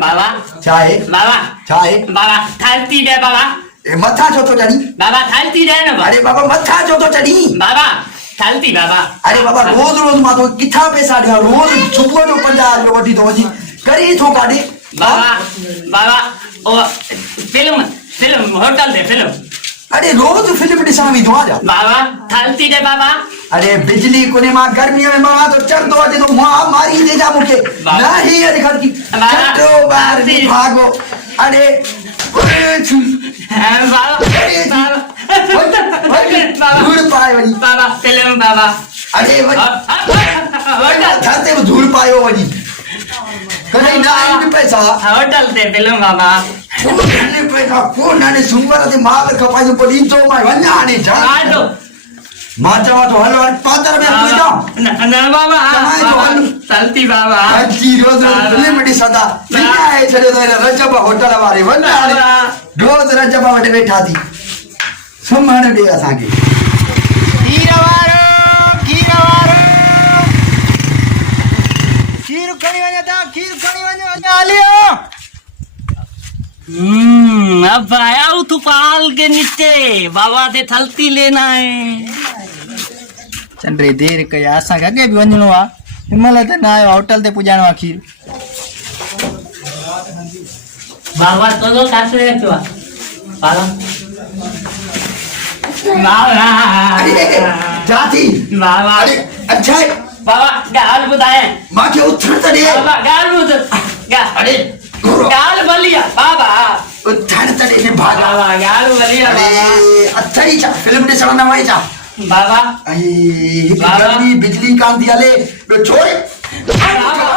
बाबा चाहे बाबा चाहे बाबा थालती दे बाबा ए मथा छो तो चढ़ी बाबा थालती दे न अरे बाबा मथा छो तो चढ़ी बाबा थालती बाबा अरे बाबा रोज रोज मां तो किथा पैसा दिया रोज सुबह जो 50 रुपया वठी तो वजी करी थो काढे बाबा बाबा ओ फिल्म फिल्म होटल दे फिल्म अरे रोज फिल्म ॾिसां तो आजा बाबा थालती दे बाबा अरे बिजली कोने मां गर्मी में मां तो चढ़ तो अचे तो मां मारी दे जा मुके नहीं अरे खर्ची चढ़ो बाहर भी भागो अरे धूल पाए वही बाबा फिल्म बाबा अरे वही थाते धूल पायो वही कहीं ना आई पैसा होटल दे फिल्म बाबा ने पैसा को नाने सुंगर ते माल खपाई पड़ी तो मां वन्या ने जा आडो मां चवा तो हल 15 में पूजा न बाबा थालती बाबा अच्छी रोज रोज फिल्म डी सदा लिया है छड़े तो रजब होटल वाले वन्या ने रोज रजब वटे बैठा थी सुमण दे असा के खीर खणी वने आलियो अब आया हूँ तू पाल के नीचे बाबा से थलती लेना है चंद्रे देर कया असा के भी वणनो आ हिमल ते ना आयो होटल ते पुजाणो आ खीर बाबा तो कासे छो बाबा बाबा जाती बाबा अरे अच्छा है बाबा गाल बुधाए मां के उठण त दे बाबा गाल बुध अरे गाल बलिया बाबा उठण त दे भागा बाबा गाल बलिया अरे अच्छा ही चा फिल्म दे सवना माई चा बाबा आई गर्मी बिजली कान दिया ले बे छोड़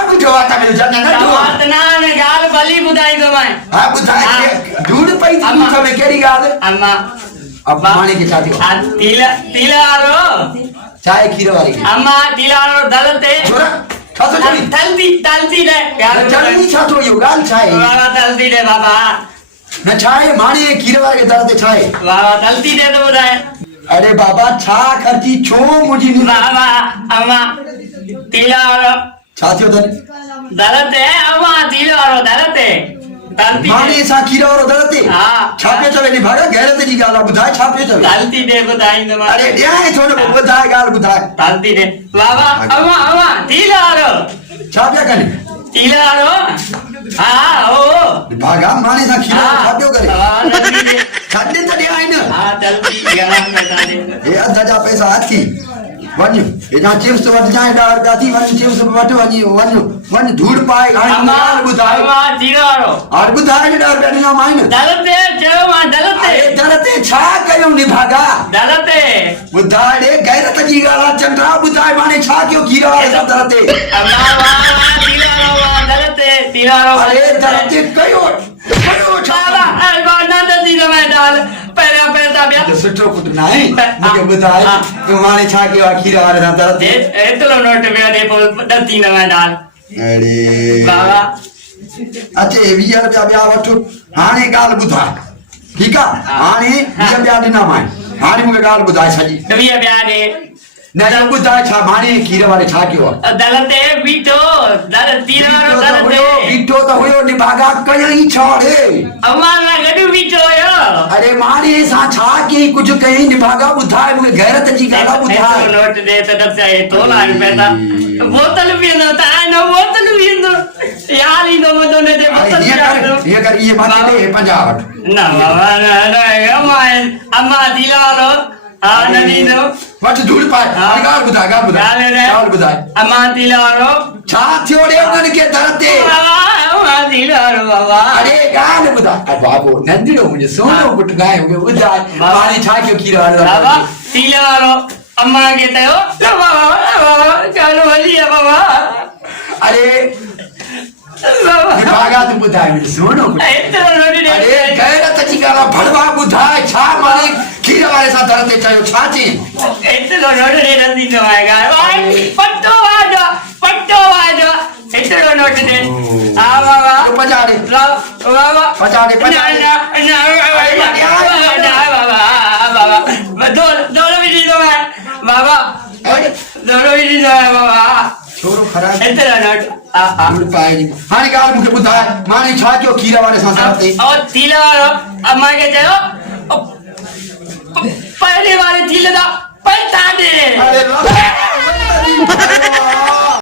अब जो आता मिल जाना ना तो इतना ने गाल बली बुधाई दो मैं हां बुधाई दूध पई थी तो में केरी गाल अम्मा अब माने के साथी आ तिला आरो चाय खीर वाली अम्मा तिला आरो दलते छोरा छातो चली तलती दे गाल चली छातो यो गाल चाय बाबा तलती दे बाबा न चाय माने खीर वाले दरते चाय बाबा तलती दे तो बुधाए अरे बाबा छा खर्ची छो मुझी नी बाबा अम्मा तिला आरो छातियो दर दलते अम्मा तिला आरो दलते तलती माने सा खीर और दरते हां छापे चवे नी भागा गैरत जी गाल बुधाए छापे चवे तलती दे बुधाई दो अरे ध्यान छोड़ बुधाए गाल बुधाए तलती दे बाबा अम्मा तिला आरो छापे कने तिला आरो हां ओ भागा माने सा खीर छापियो करे हां छाडे त दे आइन हां तलती गाल बता दे ए अधा जा पैसा हाथी वन ए जा चिप्स वट जाए डार गाती वन चिप्स वट वन धूड़ पाए गाड़ी माल बुधाए अम्मा तिला आरो और बुधाए डार बैठना माइन दलते चलो मां दलते अरे दरते छा कयो नी भागा दलते बुधाए गैरत जी गाला चंद्रा बुधाए माने छा क्यों कीरा ऐसा दरते अम्मा दलते तिला आरो अरे दरते कयो बाबा अरे नंद जी ने मैं डाल पहले पैसा बिया तो सुठो कुट नाई मुके बुधाए तो माने छा क्यों खीरा वाले दरते एतलो नोट बिया दे दती ने मैं डाल अरे बाबा अच्छे 20 रुपया बिया वठो हाने गाल बुधा ठीक आ हाने 20 बिया दिना माय हाने मुके गाल बुधाए सजी बिया बिया दे न जब बुधाए छा माने खीर वाले छा क्यों दलते बीटो दल तीरा दलते बीटो तो होयो नि भागा कई छोड़े अम्मा ना गडू बीटो यो अरे माने सा छा के कुछ कहीं नि भागा बुधाए मुके गैरत जी गाला बुधाए नोट दे तो दस आए तो ना पैसा बोतल भी न ता ना बोतल भी न यार ही दो मजो ने दे बोतल ये कर ये माने दे 50 ना बाबा ना अम्मा दिलारो हां नदी दो वट धूल पाए गाल बुधाए अम्मा दिलारो छा थोड़े उनन के दरते अम्मा दिलारो बाबा अरे गाल बुधा बाबू नंदिरो मुझे सोनो कुट गाए मुझे बुधाए माने छा क्यों कीरा बाबा दिलारो अम्मा के तयो बाबा चलो बलिया बाबा अरे भागा तो बुधाए मुझे सोनो अरे गैरत जी गाला भड़वा बुधाए छा माने खीर वाले साथ दरते चायो छाची एतलो नोट दे रही तो आएगा पट्टो वाजो एतलो नोट दे आ बाबा तो पजाड़े बाबा पजाड़े बाबा दो भी दो है बाबा दोनों भी दो है बाबा छोरो ख़राब एतिरो नोट हा हा मुड़ पाए नी हाणे ॻाल्हि मूंखे ॿुधाए माने छा कयो खीर वारे सां साथ ते और तीला वारो अम्मा खे चयो पहली वारी